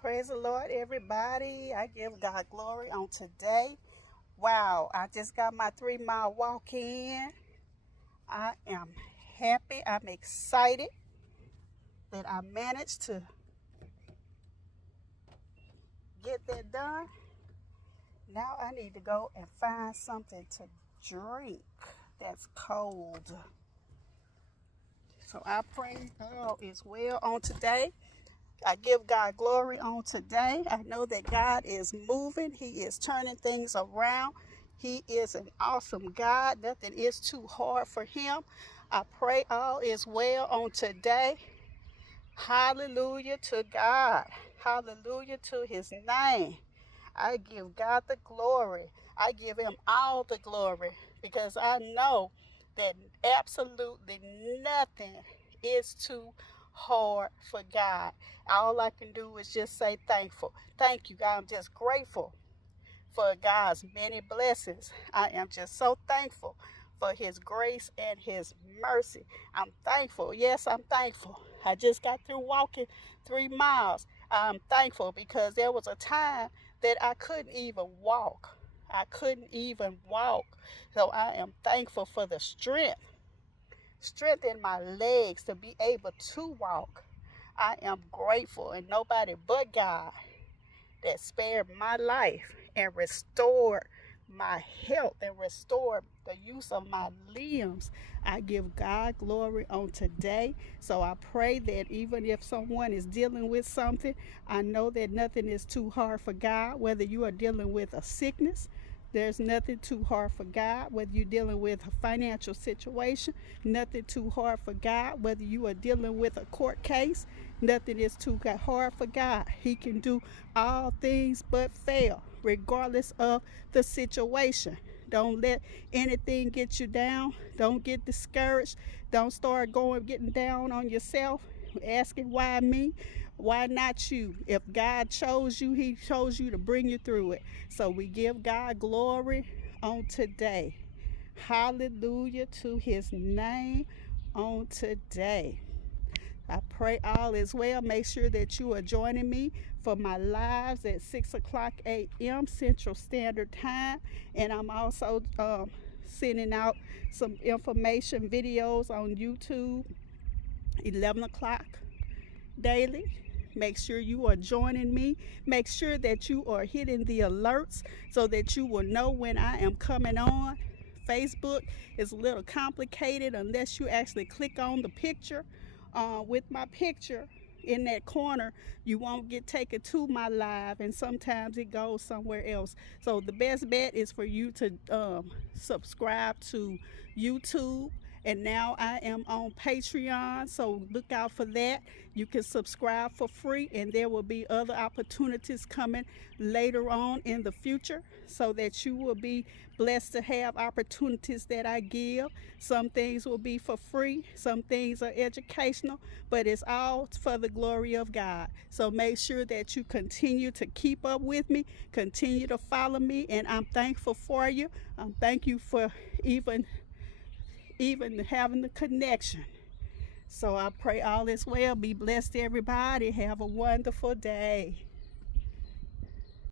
Praise the Lord, everybody. I give God glory on today. Wow, I just got my 3-mile walk in. I am happy. I'm excited that I managed to get that done. Now I need to go and find something to drink that's cold. So I pray all is well on today. I give God glory on today. I know that God is moving. He is turning things around. He is an awesome God. Nothing is too hard for him. I pray all is well on today. Hallelujah to God. Hallelujah to his name. I give God the glory. I give him all the glory because I know that absolutely nothing is too hard for God. All I can do is just say thankful. Thank you, God. I'm just grateful for God's many blessings. I am just so thankful for his grace and his mercy. I'm thankful. Yes, I'm thankful. I just got through walking 3 miles. I'm thankful because there was a time that I couldn't even walk. I couldn't even walk. So I am thankful for the strength in my legs to be able to walk. I am grateful, and nobody but God that spared my life and restored my health and restored the use of my limbs. I give God glory on today. So I pray that even if someone is dealing with something, I know that nothing is too hard for God. Whether you are dealing with a sickness, there's nothing too hard for God. Whether you're dealing with a financial situation, nothing too hard for God. Whether you are dealing with a court case, nothing is too hard for God. He can do all things but fail, regardless of the situation. Don't let anything get you down. Don't get discouraged. Don't start getting down on yourself, asking why me? Why not you? If God chose you, he chose you to bring you through it. So we give God glory on today. Hallelujah to his name on today. I pray all is well. Make sure that you are joining me for my lives at 6 o'clock a.m. Central Standard Time. And I'm also sending out some information videos on YouTube, 11 o'clock daily. Make sure you are joining me. Make sure that you are hitting the alerts so that you will know when I am coming on. Facebook is a little complicated unless you actually click on the picture. With my picture in that corner, you won't get taken to my live, and sometimes it goes somewhere else. So the best bet is for you to subscribe to YouTube. And now I am on Patreon, so look out for that. You can subscribe for free, and there will be other opportunities coming later on in the future so that you will be blessed to have opportunities that I give. Some things will be for free, some things are educational, but it's all for the glory of God. So make sure that you continue to keep up with me, continue to follow me, and I'm thankful for you. Thank you for even having the connection. So I pray all is well. Be blessed, everybody. Have a wonderful day.